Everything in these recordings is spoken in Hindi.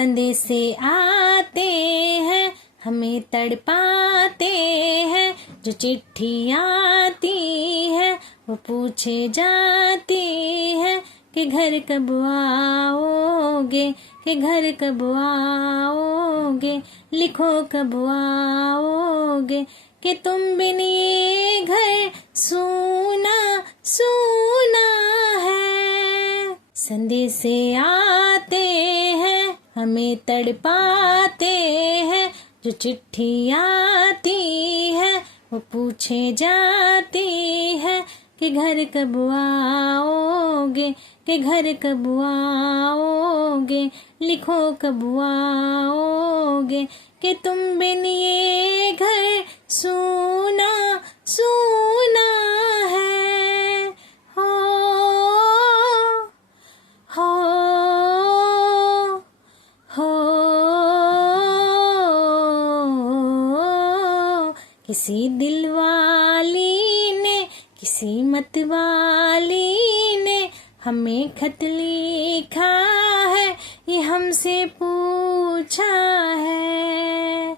संदेशे आते हैं हमें तड़पाते हैं, जो चिट्ठी आती है वो पूछे जाती है कि घर कब आओगे, कि घर कब आओगे, लिखो कब आओगे, कि तुम बिन ये घर सूना सूना है। संदेशे आते हैं हमें तड़पाते हैं, जो चिट्ठी आती है वो पूछे जाती है कि घर कब आओगे, कि घर कब आओगे, लिखो कब आओगे, कि तुम बिन ये घर सूना सूना है। हो किसी दिलवाली ने किसी मतवाली ने हमें खत लिखा है, ये हमसे पूछा है।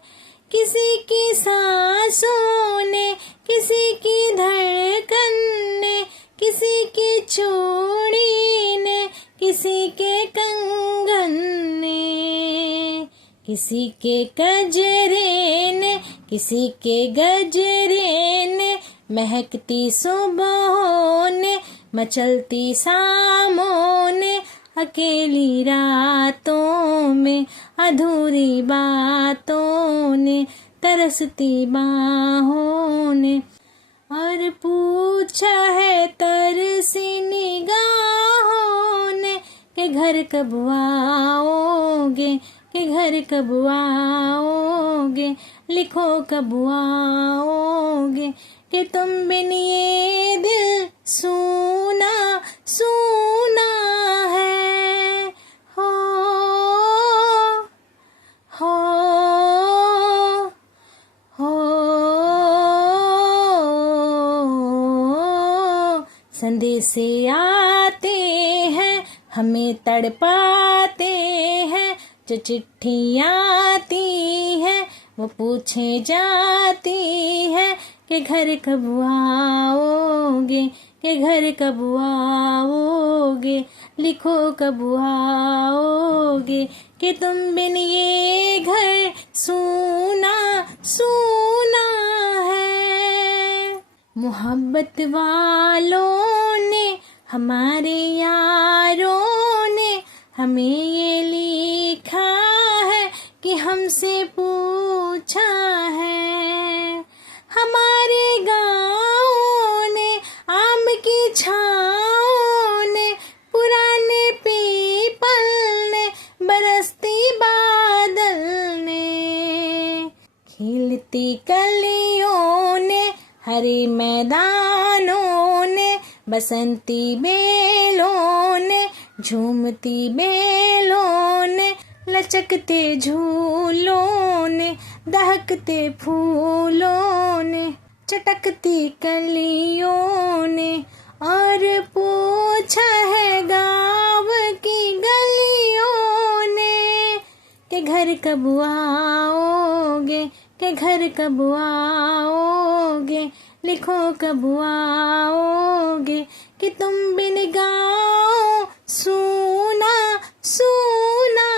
किसी की सांसों ने, किसी की धड़कन ने, किसी की चूड़ी ने, किसी के कंगन ने, किसी के गजरे ने, किसी के गजरे ने, महकती सुबहों ने, मचलती शामों ने, अकेली रातों में, अधूरी बातों ने, तरसती बाहों ने, और पूछा है तरसी निगाहों ने कि घर कब आओगे, कि घर कब आओगे, लिखो कब आओगे, कि तुम बिन ये दिल सूना सूना है। हो संदेशे आते हैं हमें तड़पाते हैं, जो चिट्ठी आती है वो पूछे जाती है कि घर कब आओगे, कि घर कब आओगे, लिखो कब आओगे, कि तुम बिन ये घर सूना सूना है। मोहब्बत वालों ने, हमारे यारों ने हमें ये लिखा है कि हमसे पूछा है। हमारे गाँव ने, आम की छाँव ने, पुराने पीपल ने, बरसती बादल ने, खिलती कलियों ने, हरे मैदानों ने, बसंती बेलों ने, झूमती बेलों ने, लचकते झूलों ने, दहकते फूलों ने, चटकती कलियों ने, और पूछा है गाँव की गलियों ने कि घर कब आओगे, कि घर कब आओगे, लिखो कब आओगे, कि तुम बिन गाँव सूना सूना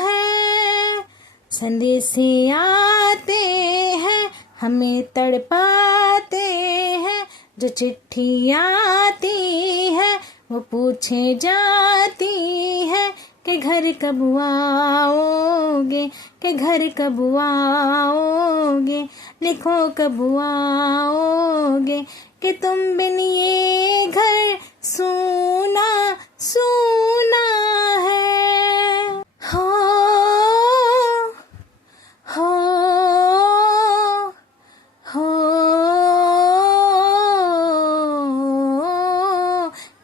है। संदेशे आते हैं हमें तड़पाते हैं, जो चिट्ठी आती है वो पूछे जाती है कि घर कब आओगे, कि घर कब आओगे, लिखो कब आओगे, कि तुम बिन ये घर सूना सूना है। हो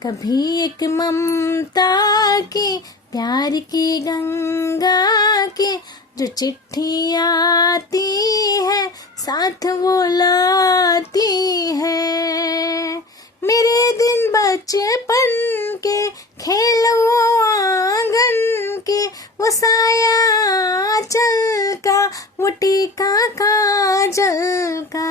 कभी एक ममता की, प्यार की गंगा की, जो चिट्ठी आती है साथ वो लाती है। मेरे दिन बचपन के, खेल वो आंगन के, वो साया वो टीका काजल का,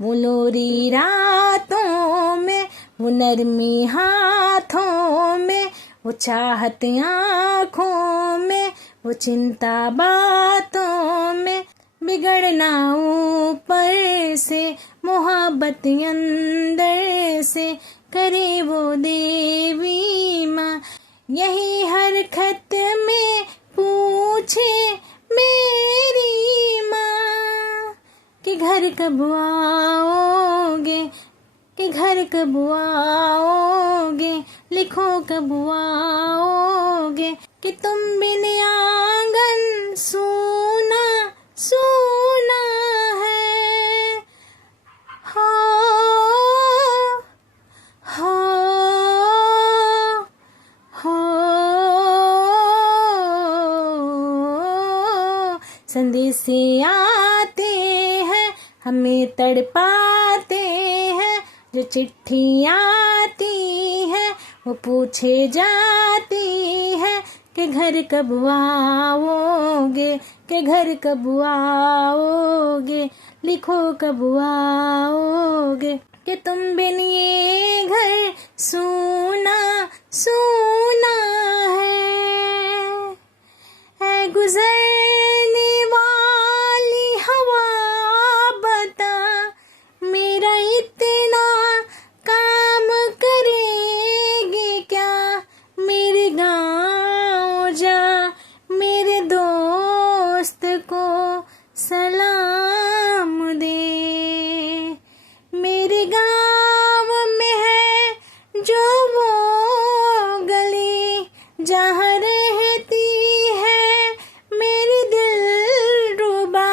वो लोरी रातों में, वो नरमी हाथों में, वो चाहत आँखों में, वो चिंता बातों में, बिगड़ना ऊपर से, मोहब्बत अंदर से, करे वो देवी माँ। यही हर खत में पूछे मेरी माँ कि घर कब आओगे, कि घर कब आओगे, लिखो कब आओगे, कि तुम बिन आंगन सूना सूना है। हो हो हो संदेशे आते हैं, हमें तड़पाते हैं, जो चिट्ठी आती है वो पूछे जाती है कि घर कब आओगे, कि घर कब आओगे, लिखो कब आओगे, कि तुम बिन ये घर सूना सूना है गुजरने वाली हवा बता, मेरा इतना काम करेगी क्या, मेरे गाँव जा, मेरे दोस्त को सलाम दे। मेरे गाँव में है जो वो गली, जहाँ रहती है मेरी दिलरुबा,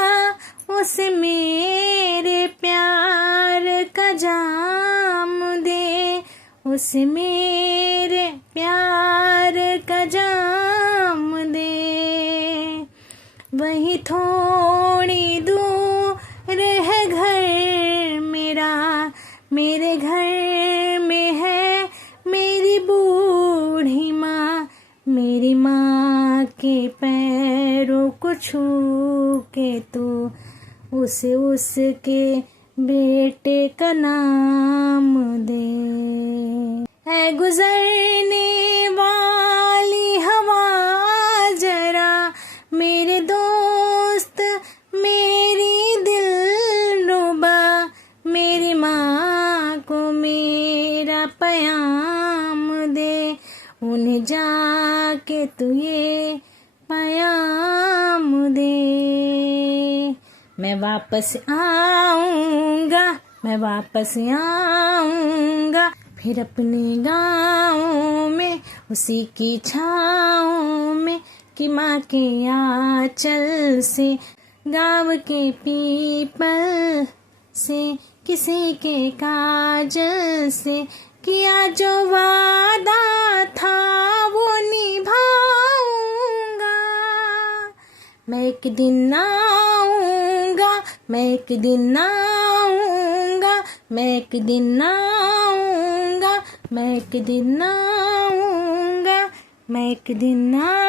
उसे मेरे प्यार का जाम दे, उसे मेरे प्यार का जाम दे। वही थोड़ी दूर है घर मेरा, मेरे घर में है मेरी बूढ़ी माँ, मेरी माँ के पैरों को छू के तू उसे उसके बेटे का नाम दे। है गुजरने वाली हवा जरा, मेरे दोस्त मेरी दिलरुबा, मेरी माँ को मेरा पयाम दे, उन्हें जाके तू ये पयाम दे। मैं वापस आऊँगा, मैं वापस आऊँगा, फिर अपने गाँव में, उसी की छाँव में, कि माँ के आँचल से, गाँव के पीपल से, किसी के काजल से, किया जो वादा था वो निभाऊंगा। मैं एक दिन आऊँगा, मैं एक दिन आऊँगा, मैं एक दिन आऊँगा, मैं एक दिन आऊँगा, मैं एक दिन आऊँगा।